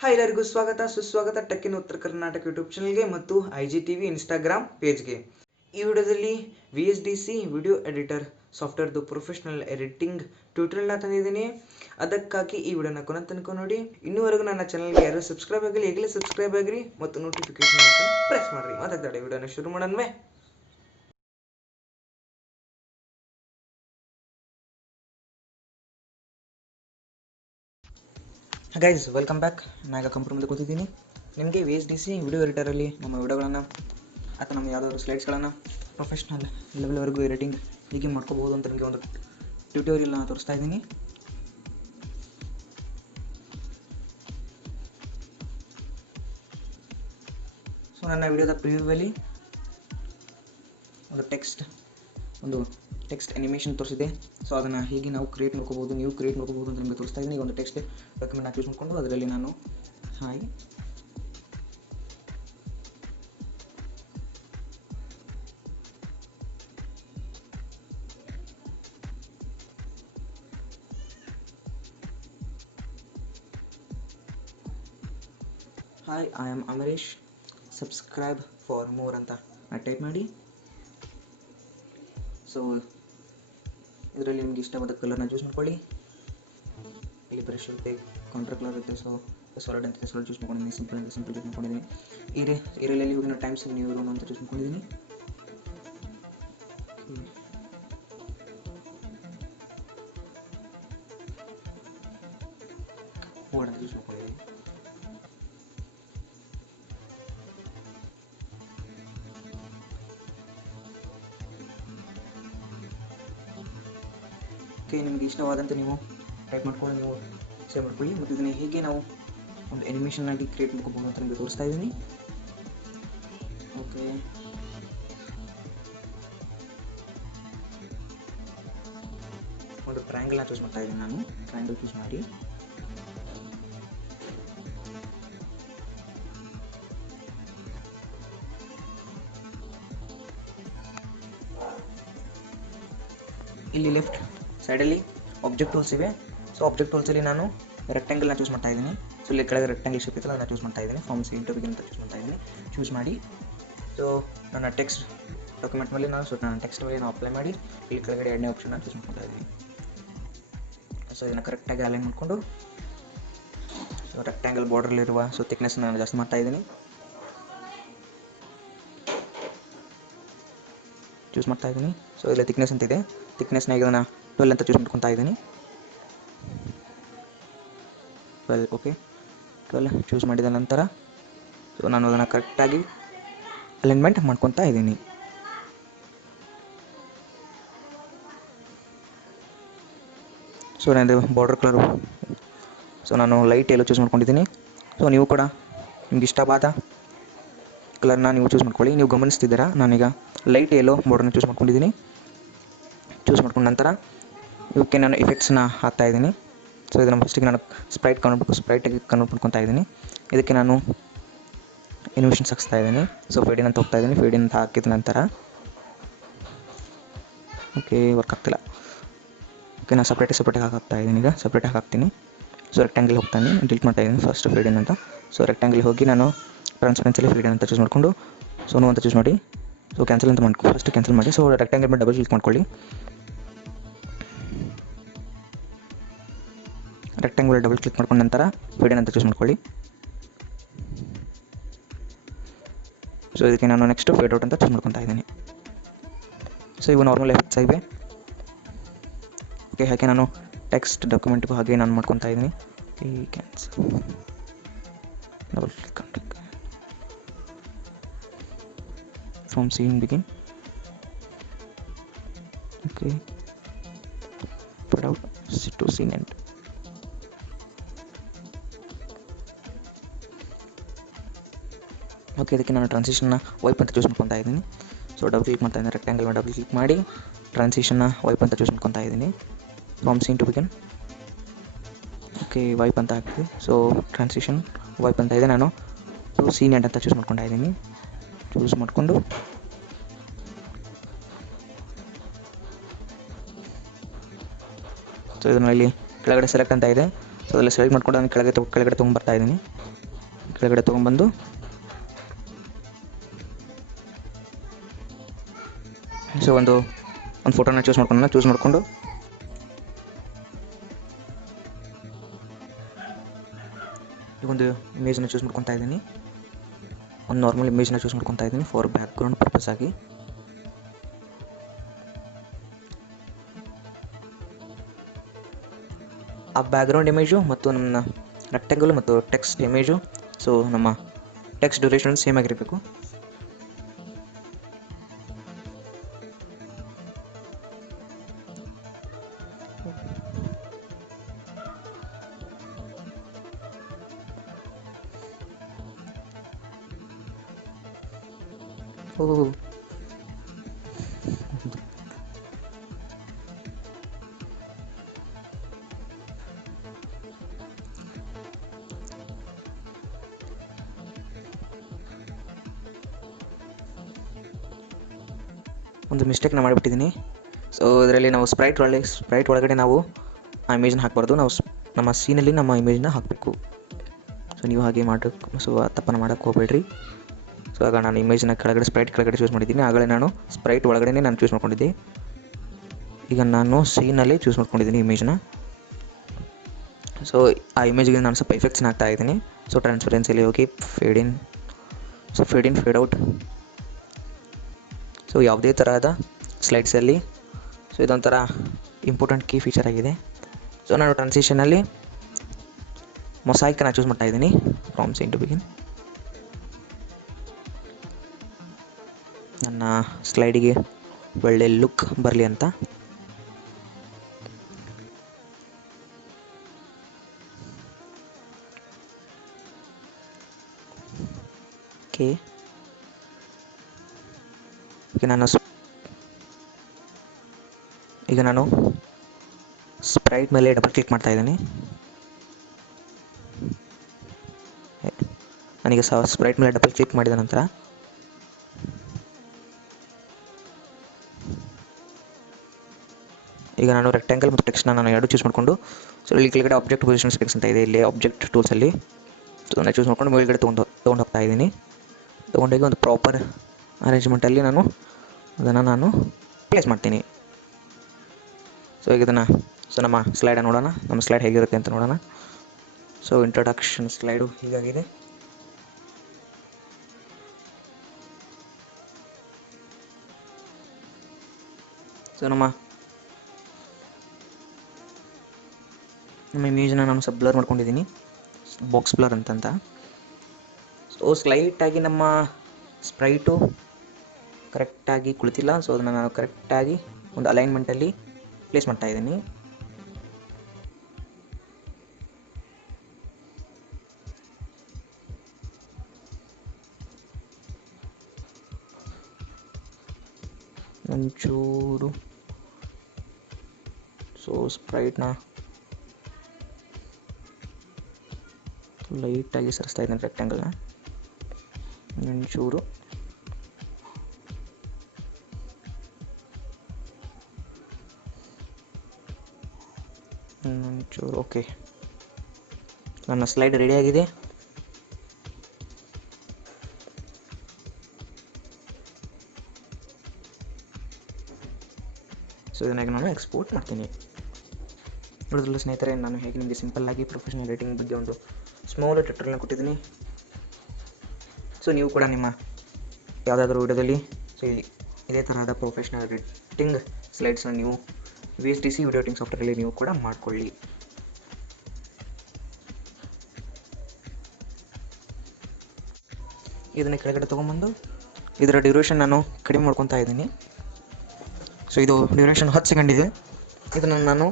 Hi ಎಲ್ಲರಿಗೂ ಸ್ವಾಗತ ಸುಸ್ವಾಗತ ಟೆಕ್ ಇನ್ ಉತ್ತರ ಕರ್ನಾಟಕ ಯೂಟ್ಯೂಬ್ ಚಾನಲ್ಗೆ ಮತ್ತು IGTV ಇನ್ಸ್ಟಾಗ್ರಾಮ್ ಪೇಜ್ಗೆ. ಈ ವಿಡಿಯೋದಲ್ಲಿ Vsdc ವಿಡಿಯೋ ಎಡಿಟರ್ ಸಾಫ್ಟ್ವೇರ್ದು ಪ್ರೊಫೆಷನಲ್ ಎಡಿಟಿಂಗ್ ಟ್ಯೂಟೋರಿಯಲ್ನ ತಂದಿದ್ದೀನಿ. ಅದಕ್ಕಾಗಿ ಈ ವಿಡಿಯೋನ ಕೊನೆ ತನಕ ನೋಡಿ. ಇನ್ನೂವರೆಗೂ ನನ್ನ ಚಾನಲ್ಗೆ ಯಾರು ಸಬ್ಸ್ಕ್ರೈಬ್ ಆಗಿಲ್ಲ ಈಗಲೇ ಸಬ್ಸ್ಕ್ರೈಬ್ ಆಗಿರಿ ಮತ್ತು ನೋಟಿಫಿಕೇಶನ್ ಐಕಾನ್ ಪ್ರೆಸ್ ಮಾಡಿರಿ. ಮಾತಾಡ್ತಾಳೆ ವಿಡಿಯೋನ ಶುರು ಮಾಡೋಣ. Guys welcome back. ನಾನು ಕಂಪ್ಯೂಟರ್ ಮುಂದೆ ಕೂತಿದ್ದೀನಿ. ನಿಮಗೆ Vsdc ವಿಡಿಯೋ ಎಡಿಟರಲ್ಲಿ ನಮ್ಮ ವಿಡಿಯೋಗಳನ್ನು ಅಥವಾ ನಮ್ಮ ಯಾವುದಾದ್ರು ಸ್ಲೈಡ್ಸ್ಗಳನ್ನು ಪ್ರೊಫೆಷ್ನಲ್ ಲೆವೆಲ್ವರೆಗೂ ಎಡಿಟಿಂಗ್ ಹೀಗೆ ಮಾಡ್ಕೋಬೋದು ಅಂತ ನಿಮಗೆ ಒಂದು ಟ್ಯೂಟೋರಿಯಲ್ನ ತೋರಿಸ್ತಾ ಇದ್ದೀನಿ. ಸೊ ನನ್ನ ವಿಡಿಯೋದ ಪ್ರಿವ್ಯೂವಲ್ಲಿ ಒಂದು ಟೆಕ್ಸ್ಟ್ ಅನಿಮೇಷನ್ ತೋರಿಸಿದೆ. ಸೊ ಅದನ್ನು ಹೇಗೆ ನಾವು ಕ್ರಿಯೇಟ್ ಮಾಡ್ಕೋಬೋದು, ನೀವು ಕ್ರಿಯೇಟ್ ಮಾಡ್ಕೋಬೋದು ಅಂತ ನಿಮಗೆ ತೋರಿಸ್ತಾ ಇದ್ದೀನಿ. ಈಗ ಒಂದು ಟೆಕ್ಸ್ಟ್ ಡಾಕ್ಯುಮೆಂಟ್ನ ಯೂಸ್ ಮಾಡಿಕೊಂಡು ಅದರಲ್ಲಿ ನಾನು hi I am Amaresh, subscribe for more ಅಂತ ಟೈಪ್ ಮಾಡಿ. ಸೊ ಇದರಲ್ಲಿ ನಿಮಗೆ ಇಷ್ಟವಾದ ಕಲರ್ನ ಚೂಸ್ ಮಾಡ್ಕೊಳ್ಳಿ. ಇಲ್ಲಿ ಬ್ರಷ್ ಇರುತ್ತೆ, ಕೌಂಟರ್ ಕಲರ್ ಇರುತ್ತೆ. ಸೊ ಸಾಲಿಡ್ ಅಂತ ಸಾಲಿಡ್ ಚೂಸ್ ಮಾಡ್ಕೊಂಡಿದ್ದೀನಿ, ಸಿಂಪಲ್ ಅಂತ ಸಿಂಪಲ್ ಚೂಸ್ ಮಾಡ್ಕೊಂಡಿದ್ದೀನಿ. ಏರಿಯಲ್ಲಿ ಇವಾಗ ಟೈಮ್ಸ್ ನ್ಯೂ ರೋನ್ ಅಂತ ಚೂಸ್ ಮಾಡ್ಕೊಂಡಿದ್ದೀನಿ. ವರ್ಡ್ ಅಂತ ಚೂಸ್ ಮಾಡ್ಕೊಂಡಿದ್ದೀನಿ. ಓಕೆ, ನಿಮಗೆ ಇಷ್ಟವಾದಂತೆ ನೀವು ಟೈಪ್ ಮಾಡ್ಕೊಂಡು ನೀವು ಸೇವ್ ಮಾಡ್ಕೊಳ್ಳಿ. ಮತ್ತು ಇದನ್ನು ಹೇಗೆ ನಾವು ಒಂದು ಅನಿಮೇಷನ್ ಆಗಿ ಕ್ರಿಯೇಟ್ ಮಾಡ್ಕೋಬೋದು ಅಂತ ನಿಮಗೆ ತೋರಿಸ್ತಾ ಇದ್ದೀನಿ. ಓಕೆ, ಒಂದು ಟ್ರಯಾಂಗಲ್ನ ಚೂಸ್ ಮಾಡ್ತಾ ಇದ್ದೀನಿ. ನಾನು ಟ್ರಯಾಂಗಲ್ ಚೂಸ್ ಮಾಡಿ ಇಲ್ಲಿ ಲೆಫ್ಟ್ ಸೈಡಲ್ಲಿ ಆಬ್ಜೆಕ್ಟ್ ಟೂಲ್ಸ್ ಇವೆ. ಸೊ ಆಬ್ಜೆಕ್ಟ್ ಟೂಲ್ಸಲ್ಲಿ ನಾನು ರೆಕ್ಟ್ಯಾಂಗಲ್ನ ಚೂಸ್ ಮಾಡ್ತಾ ಇದ್ದೀನಿ. ಸೊ ಇಲ್ಲಿ ಕೆಳಗೆ ರೆಕ್ಟ್ಯಾಂಗಲ್ ಶೇಪ್ ಇತ್ತಲ್ಲ ಅದನ್ನು ಚೂಸ್ ಮಾಡ್ತಾ ಇದ್ದೀನಿ. ಫ್ರಮ್ ಸೇಮ್ ಟು ಬಿಗಿನ್ ಅಂತ ಚೂಸ್ ಮಾಡ್ತಾ ಇದ್ದೀನಿ. ಚೂಸ್ ಮಾಡಿ ಸೊ ನನ್ನ ಟೆಕ್ಸ್ಟ್ ಡಾಕ್ಯುಮೆಂಟ್ ಮೇಲೆ ನನ್ನ ಟೆಕ್ಸ್ಟ್ ಮೇಲೆ ನಾನು ಅಪ್ಲೈ ಮಾಡಿ ಇಲ್ಲಿ ಕೆಳಗಡೆ ಎರಡನೇ ಆಪ್ಷನ್ನ ಚೂಸ್ ಮಾಡ್ತಾ ಇದ್ದೀನಿ. ಸೊ ಇದನ್ನು ಕರೆಕ್ಟಾಗಿ ಅಲೈನ್ ಮಾಡಿಕೊಂಡು ಸೊ ರೆಕ್ಟ್ಯಾಂಗಲ್ ಬಾರ್ಡ್ರಲ್ಲಿರುವ ಥಿಕ್ನೆಸ್ ನಾನು ಜಾಸ್ತಿ ಮಾಡ್ತಾ ಇದ್ದೀನಿ. ಚೂಸ್ ಮಾಡ್ತಾ ಇದ್ದೀನಿ. ಸೊ ಇಲ್ಲಿ ಥಿಕ್ನೆಸ್ ಅಂತಿದೆ, ಥಿಕ್ನೆಸ್ನಾಗ ಇದನ್ನು 12 ಅಂತ ಚೂಸ್ ಮಾಡ್ಕೊತಾ ಇದ್ದೀನಿ. 12 ಓಕೆ, 12 ಚೂಸ್ ಮಾಡಿದ ನಂತರ ಸೊ ನಾನು ಅದನ್ನು ಕರೆಕ್ಟಾಗಿ ಅಲೈನ್ಮೆಂಟ್ ಮಾಡ್ಕೊತಾ ಇದ್ದೀನಿ. ಸೊ ನಾನು ಬಾರ್ಡರ್ ಕಲರು ಸೊ ನಾನು ಲೈಟ್ ಎಲ್ಲೋ ಚೂಸ್ ಮಾಡ್ಕೊಂಡಿದ್ದೀನಿ. ಸೊ ನೀವು ಕೂಡ ನಿಮ್ಗೆ ಇಷ್ಟವಾದ ಕಲರ್ನ ನೀವು ಚೂಸ್ ಮಾಡ್ಕೊಳ್ಳಿ. ನೀವು ಗಮನಿಸ್ತಿದ್ದೀರಾ, ನಾನೀಗ ಲೈಟ್ ಎಲ್ಲೋ ಬಾರ್ಡರ್ನ ಚೂಸ್ ಮಾಡ್ಕೊಂಡಿದ್ದೀನಿ. ಚೂಸ್ ಮಾಡ್ಕೊಂಡ ನಂತರ ಇವಕ್ಕೆ ನಾನು ಎಫೆಕ್ಟ್ಸ್ನ ಹಾಕ್ತಾಯಿದ್ದೀನಿ. ಸೊ ಇದನ್ನು ಫಸ್ಟಿಗೆ ನಾನು ಸ್ಪ್ರೈಟಾಗಿ ಕನ್ವರ್ಟ್ ಮಾಡ್ಕೊತಾ ಇದ್ದೀನಿ. ಇದಕ್ಕೆ ನಾನು ಇನ್ವೇಷನ್ಸ್ ಹಾಕ್ಸ್ತಾ ಇದ್ದೀನಿ. ಸೊ ಫೇಡಿನ್ ಅಂತ ಹೋಗ್ತಾ ಇದ್ದೀನಿ. ಫೇಡಿನ್ ಅಂತ ಹಾಕಿದ ನಂತರ ಓಕೆ ವರ್ಕ್ ಆಗ್ತಿಲ್ಲ. ಓಕೆ, ನಾನು ಸಪ್ರೇಟಾಗಿ ಹಾಕ್ತಾ ಇದ್ದೀನಿ. ಈಗ ಸಪ್ರೇಟಾಗಿ ಹಾಕ್ತೀನಿ. ಸೊ ರೆಕ್ಟ್ಯಾಂಗಲ್ ಹೋಗ್ತಾನೆ ಡಿಲೀಟ್ ಮಾಡ್ತಾ ಇದ್ದೀನಿ ಫಸ್ಟ್ ಫೇಡಿನ್ ಅಂತ. ಸೊ ರೆಕ್ಟ್ಯಾಂಗಲ್ ಹೋಗಿ ನಾನು ಟ್ರಾನ್ಸ್ಪರೆನ್ಸಲ್ಲಿ ಫೇಡಿನ್ ಅಂತ ಚೂಸ್ ಮಾಡಿಕೊಂಡು ಸೊ ನೋ ಅಂತ ಚೂಸ್ ಮಾಡಿ ಸೊ ಕ್ಯಾನ್ಸಲ್ ಅಂತ ಫಸ್ಟ್ ಕ್ಯಾನ್ಸಲ್ ಮಾಡಿ. ಸೊ ರೆಕ್ಟ್ಯಾಂಗಲ್ ಮೇಲೆ ಡಬಲ್ ಕ್ಲಿಕ್ ಮಾಡ್ಕೊಳ್ಳಿ. ರೆಕ್ಟ್ಯಾಂಗಲ್ ಡಬಲ್ ಕ್ಲಿಕ್ ಮಾಡ್ಕೊಂಡ ನಂತರ ಫೇಡಿನ್ ಅಂತ ಚೂಸ್ ಮಾಡ್ಕೊಳ್ಳಿ. ಸೊ ಇದಕ್ಕೆ ನಾನು ನೆಕ್ಸ್ಟ್ ಫೇಡ್ ಔಟ್ ಅಂತ ಚೂಸ್ ಮಾಡ್ಕೊತಾ ಇದ್ದೀನಿ. ಸೊ ಇವು ನಾರ್ಮಲ್ ಎಫೆಕ್ಟ್ಸ್ ಇವೆ. ಓಕೆ, ಹಾಗೆ ನಾನು ಟೆಕ್ಸ್ಟ್ ಡಾಕ್ಯುಮೆಂಟ್ಗೂ ಹಾಗೆ ನಾನು ಮಾಡ್ಕೊತಾ ಇದ್ದೀನಿ. ಈ cancel double click from scene begin. Okay, put out to scene end. Okay, ಇದಕ್ಕೆ ನಾನು ಟ್ರಾನ್ಸಿಷನ್ನ ವೈಪ್ ಅಂತ ಚೂಸ್ ಮಾಡ್ಕೊತಾ ಇದ್ದೀನಿ. ಸೊ ಡಬಲ್ ಕ್ಲಿಕ್ ಮಾಡ್ತಾ ಇದ್ದೀನಿ. ರೆಕ್ಟ್ಯಾಂಗಲ್ ಮೇಲೆ ಡಬಲ್ ಕ್ಲಿಕ್ ಮಾಡಿ ಟ್ರಾನ್ಸಿಷನ್ನ ವೈಪ್ ಅಂತ ಚೂಸ್ ಮಾಡ್ಕೊತಾ ಇದ್ದೀನಿ. From scene to begin. Okay, wipe ಅಂತ ಹಾಕ್ತೀವಿ. ಸೊ ಟ್ರಾನ್ಸಿಷನ್ ವೈಪ್ ಅಂತ ಇದೆ. ನಾನು ಸೊ ಸೀನ್ ಎಂಡ್ ಅಂತ ಚೂಸ್ ಮಾಡ್ಕೊತಾ ಇದ್ದೀನಿ. ಚೂಸ್ ಮಾಡಿಕೊಂಡು ಸೊ ಇದನ್ನು ಇಲ್ಲಿ ಕೆಳಗಡೆ ಸೆಲೆಕ್ಟ್ ಅಂತ ಇದೆ. ಸೊ ಅದರಲ್ಲಿ ಸೆಲೆಕ್ಟ್ ಮಾಡ್ಕೊಂಡು ನಾನು ಕೆಳಗಡೆ ತೊಗೊಂಡ್ಬರ್ತಾ ಇದ್ದೀನಿ. ಕೆಳಗಡೆ ತೊಗೊಂಬಂದು ಸೊ ಒಂದು ಫೋಟೋನ ಚೂಸ್ ಮಾಡಿಕೊಂಡು ಈ ಒಂದು ಇಮೇಜ್ನ ಚೂಸ್ ಮಾಡ್ಕೊತಾ ಇದ್ದೀನಿ. ಒಂದು ನಾರ್ಮಲ್ ಇಮೇಜ್ನ ಚೂಸ್ ಮಾಡ್ಕೊತಾ ಇದ್ದೀನಿ ಫಾರ್ ಬ್ಯಾಕ್ಗ್ರೌಂಡ್ ಪರ್ಪಸ್ ಆಗಿ. ಆ ಬ್ಯಾಕ್ಗ್ರೌಂಡ್ ಇಮೇಜು ಮತ್ತು ನನ್ನ ರೆಕ್ಟಾಂಗಲ್ ಮತ್ತು ಟೆಕ್ಸ್ಟ್ ಇಮೇಜು, ಸೊ ನಮ್ಮ ಟೆಕ್ಸ್ಟ್ ಡ್ಯೂರೇಷನ್ ಸೇಮ್ ಆಗಿರಬೇಕು. ಓಹ್ ಒಂದು ಮಿಸ್ಟೇಕ್ನ ಮಾಡಿಬಿಟ್ಟಿದ್ದೀನಿ. ಸೊ ಇದರಲ್ಲಿ ನಾವು ಸ್ಪ್ರೈಟ್ ಒಳಗಡೆ ನಾವು ಆ ಇಮೇಜ್ನ ಹಾಕಬಾರ್ದು, ನಾವು ನಮ್ಮ ಸೀನಲ್ಲಿ ನಮ್ಮ ಇಮೇಜ್ನ ಹಾಕಬೇಕು. ಸೊ ನೀವು ಹಾಗೆ ಮಾಡಬೇಕು, ಸೊ ಆ ತಪ್ಪನ್ನು ಮಾಡೋಕ್ಕೆ ಹೋಗಬೇಡ್ರಿ. ಸೊ ಆಗ ನಾನು ಇಮೇಜ್ನ ಸ್ಪ್ರೈಟ್ ಕೆಳಗಡೆ ಚೂಸ್ ಮಾಡಿದ್ದೀನಿ. ಆಗಲೇ ನಾನು ಸ್ಪ್ರೈಟ್ ಒಳಗಡೆ ನಾನು ಚೂಸ್ ಮಾಡ್ಕೊಂಡಿದ್ದೆ. ಈಗ ನಾನು ಸೀನಲ್ಲಿ ಚೂಸ್ ಮಾಡ್ಕೊಂಡಿದ್ದೀನಿ ಇಮೇಜ್ನ. ಸೊ ಆ ಇಮೇಜ್ಗೆ ನಾನು ಸ್ವಲ್ಪ ಎಫೆಕ್ಟ್ಸ್ನ ಹಾಕ್ತಾ ಇದ್ದೀನಿ. ಸೊ ಟ್ರಾನ್ಸ್ಪರೆನ್ಸಿಯಲ್ಲಿ ಹೋಗಿ ಫೇಡ್ ಇನ್, ಸೊ ಫೇಡ್ ಇನ್ ಫೇಡ್ ಔಟ್. ಸೊ ಯಾವುದೇ ತರಹದ ಸ್ಲೈಡ್ಸಲ್ಲಿ ಸೊ ಇದೊಂಥರ ಇಂಪಾರ್ಟೆಂಟ್ ಕೀ ಫೀಚರ್ ಆಗಿದೆ. ಸೊ ನಾನು ಟ್ರಾನ್ಸಿಷನಲ್ಲಿ ಮೊಸಾಯಿಕನ್ನು ಚೂಸ್ ಮಾಡ್ತಾ ಇದ್ದೀನಿ ಫ್ರಾಮ್ ಸೀನ್ ಟು ಬಿಗಿನ್. ನನ್ನ ಸ್ಲೈಡಿಗೆ ಒಳ್ಳೆ ಲುಕ್ ಬರಲಿ ಅಂತ. ಓಕೆ, ಈಗ ನಾನು ಸ್ಪ್ರೈಟ್ ಮೇಲೆ ಡಬಲ್ ಕ್ಲಿಕ್ ಮಾಡ್ತಾ ಇದ್ದೀನಿ. ನನಗೆ ಸ್ಪ್ರೈಟ್ ಮೇಲೆ ಡಬಲ್ ಕ್ಲಿಕ್ ಮಾಡಿದ ನಂತರ ಈಗ ನಾನು ರೆಕ್ಟಾಂಗಲ್ ಮತ್ತು ಟೆಕ್ಸ್ಟ್ನ ನಾನು ಎರಡು ಚೂಸ್ ಮಾಡಿಕೊಂಡು, ಸೊ ಇಲ್ಲಿ ಕೆಳಗಡೆ ಆಬ್ಜೆಕ್ಟ್ ಪೊಸಿಷನ್ ಸೆಟ್ಟಿಂಗ್ಸ್ ಅಂತ ಇದೆ, ಇಲ್ಲಿ ಆಬ್ಜೆಕ್ಟ್ ಟೂಲ್ಸಲ್ಲಿ. ಸೊ ನಾನು ಚೂಸ್ ಮಾಡ್ಕೊಂಡು ಮೇಲ್ಗಡೆ ತೊಗೊಂಡು ಹೋಗ್ತಾ ಇದ್ದೀನಿ. ತೊಗೊಂಡೋಗಿ ಒಂದು ಪ್ರಾಪರ್ ಅರೇಂಜ್ಮೆಂಟಲ್ಲಿ ಅದನ್ನು ಪ್ಲೇಸ್ ಮಾಡ್ತೀನಿ. ಸೊ ಈಗ ಸೊ ನಮ್ಮ ಸ್ಲೈಡನ್ನು ನೋಡೋಣ, ನಮ್ಮ ಸ್ಲೈಡ್ ಹೇಗಿರುತ್ತೆ ಅಂತ ನೋಡೋಣ. ಸೊ ಇಂಟ್ರೊಡಕ್ಷನ್ ಸ್ಲೈಡು ಹೀಗಾಗಿದೆ. ಸೊ ನಮ್ಮ ಇಮೇಜ್ನ ನಾನು ಸ್ವಲ್ಪ ಬ್ಲರ್ ಮಾಡ್ಕೊಂಡಿದ್ದೀನಿ, ಬಾಕ್ಸ್ ಬ್ಲರ್ ಅಂತಂತ. ಸೊ ಸ್ಲೈಟಾಗಿ ನಮ್ಮ ಸ್ಪ್ರೈಟು ಕರೆಕ್ಟಾಗಿ ಕುಳಿತಿಲ್ಲ. ಸೊ ಅದನ್ನು ನಾನು ಕರೆಕ್ಟಾಗಿ ಒಂದು ಅಲೈನ್ಮೆಂಟಲ್ಲಿ ಪ್ಲೇಸ್ ಮಾಡ್ತಾ ಇದ್ದೀನಿ. ಒಂಚೂರು ಸೊ ಸ್ಪ್ರೈಟ್ನ ಲೈಟಾಗಿ ಸರಿಸ್ತಾ ಇದ್ದೀನಿ ರೆಕ್ಟ್ಯಾಂಗಲ್ನ. ಒಂಚೂರು ಓಕೆ, ನನ್ನ ಸ್ಲೈಡ್ ರೆಡಿಯಾಗಿದೆ. ಸೊ ಇದನ್ನಾಗಿ ನಾನು ಎಕ್ಸ್ಪೋರ್ಟ್ ಮಾಡ್ತೀನಿ. ನೋಡಿದ್ರಲ್ಲ ಸ್ನೇಹಿತರೆ, ನಾನು ಹೇಗೆ ನಿಮಗೆ ಸಿಂಪಲ್ಲಾಗಿ ಪ್ರೊಫೆಷನಲ್ ರೈಟಿಂಗ್ ಬಗ್ಗೆ ಒಂದು ಸ್ಮಾಲ್ ಟ್ಯುಟೋರಿಯಲ್ನ ಕೊಟ್ಟಿದ್ದೀನಿ. ಸೊ ನೀವು ಕೂಡ ನಿಮ್ಮ ಯಾವುದಾದ್ರೂ ವಿಡಿಯೋದಲ್ಲಿ ಸೊ ಇದೇ ತರಹದ ಪ್ರೊಫೆಷನಲ್ ರೈಟಿಂಗ್ ಸ್ಲೈಡ್ಸ್ನ ನೀವು Vsdc ವಿಡಿಯೋ ಎಡಿಟಿಂಗ್ ಸಾಫ್ಟ್ವೇರಲ್ಲಿ ನೀವು ಕೂಡ ಮಾಡಿಕೊಳ್ಳಿ. ಇದನ್ನು ಕೆಳಗಡೆ ತೊಗೊಂಬಂದು ಇದರ ಡ್ಯೂರೇಷನ್ ನಾನು ಕಡಿಮೆ ಮಾಡ್ಕೊತಾ ಇದ್ದೀನಿ. ಸೊ ಇದು ಡ್ಯೂರೇಷನ್ 10 ಸೆಕೆಂಡ್ ಇದೆ. ಇದನ್ನು ನಾನು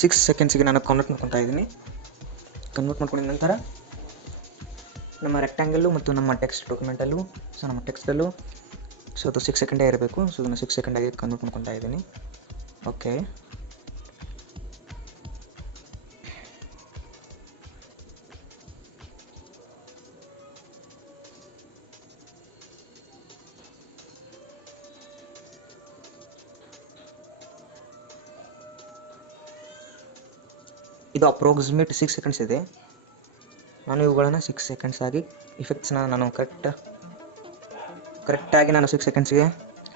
6 ಸೆಕೆಂಡ್ಸಿಗೆ ನಾನು ಕನ್ವರ್ಟ್ ಮಾಡ್ಕೊತಾ ಇದ್ದೀನಿ. ಕನ್ವರ್ಟ್ ಮಾಡ್ಕೊಂಡಿದ ನಂತರ ನಮ್ಮ ರೆಕ್ಟ್ಯಾಂಗಲ್ಲು ಮತ್ತು ನಮ್ಮ ಟೆಕ್ಸ್ಟ್ ಡಾಕ್ಯುಮೆಂಟಲ್ಲೂ ಸೊ ನಮ್ಮ ಟೆಕ್ಸ್ಟಲ್ಲೂ ಸೊ ಅದು 6 ಸೆಕೆಂಡೇ ಇರಬೇಕು. ಸೊ ಅದನ್ನು 6 ಸೆಕೆಂಡಾಗಿ ಕನ್ವರ್ಟ್ ಮಾಡ್ಕೊತಾ ಇದ್ದೀನಿ. ಓಕೆ, ಇದು ಅಪ್ರಾಕ್ಸಿಮೇಟ್ 6 ಸೆಕೆಂಡ್ಸ್ ಇದೆ. ನಾನು ಇವುಗಳನ್ನು 6 ಸೆಕೆಂಡ್ಸ್ ಆಗಿ ಇಫೆಕ್ಟ್ಸ್ನ ನಾನು ಕರೆಕ್ಟಾಗಿ ನಾನು 6 ಸೆಕೆಂಡ್ಸ್ಗೆ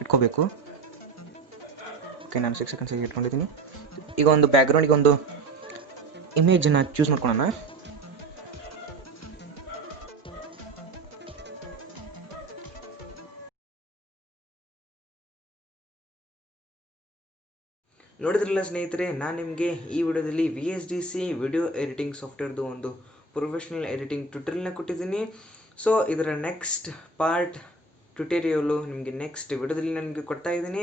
ಇಟ್ಕೋಬೇಕು. ಓಕೆ, ನಾನು 6 ಸೆಕೆಂಡ್ಸಿಗೆ ಇಟ್ಕೊಂಡಿದ್ದೀನಿ. ಈಗ ಒಂದು ಬ್ಯಾಕ್ಗ್ರೌಂಡಿಗೆ ಒಂದು ಇಮೇಜನ್ನು ಚೂಸ್ ಮಾಡ್ಕೊಳ್ಳೋಣ. ನೋಡಿದ್ರಲ್ಲ ಸ್ನೇಹಿತರೆ, ನಾನು ನಿಮಗೆ ಈ ವಿಡಿಯೋದಲ್ಲಿ Vsdc ವಿಡಿಯೋ ಎಡಿಟಿಂಗ್ ಸಾಫ್ಟ್ವೇರ್ದು ಒಂದು ಪ್ರೊಫೆಷ್ನಲ್ ಎಡಿಟಿಂಗ್ ಟ್ಯುಟೋರಿಯಲ್ನ ಕೊಟ್ಟಿದ್ದೀನಿ. ಸೊ ಇದರ ನೆಕ್ಸ್ಟ್ ಪಾರ್ಟ್ ಟ್ಯುಟೋರಿಯಲು ನಿಮಗೆ ನೆಕ್ಸ್ಟ್ ವಿಡಿಯೋದಲ್ಲಿ ನನಗೆ ಕೊಡ್ತಾ ಇದ್ದೀನಿ.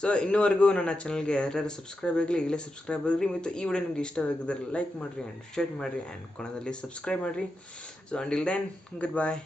ಸೊ ಇನ್ನೂವರೆಗೂ ನನ್ನ ಚಾನಲ್ಗೆ ಯಾರ್ಯಾರು ಸಬ್ಸ್ಕ್ರೈಬ್ ಆಗಲಿ ಈಗಲೇ ಸಬ್ಸ್ಕ್ರೈಬ್ ಆಗಿರಿ. ಮತ್ತು ಈ ವಿಡಿಯೋ ನಿಮಗೆ ಇಷ್ಟವಾಗಿದ್ದರೆ ಲೈಕ್ ಮಾಡಿರಿ ಆ್ಯಂಡ್ ಶೇರ್ ಮಾಡಿರಿ ಆ್ಯಂಡ್ ಕೊನೆಯಲ್ಲಿ ಸಬ್ಸ್ಕ್ರೈಬ್ ಮಾಡಿರಿ. ಸೊ ಅಂಟಿಲ್ ದೆನ್, ಗುಡ್ ಬಾಯ್.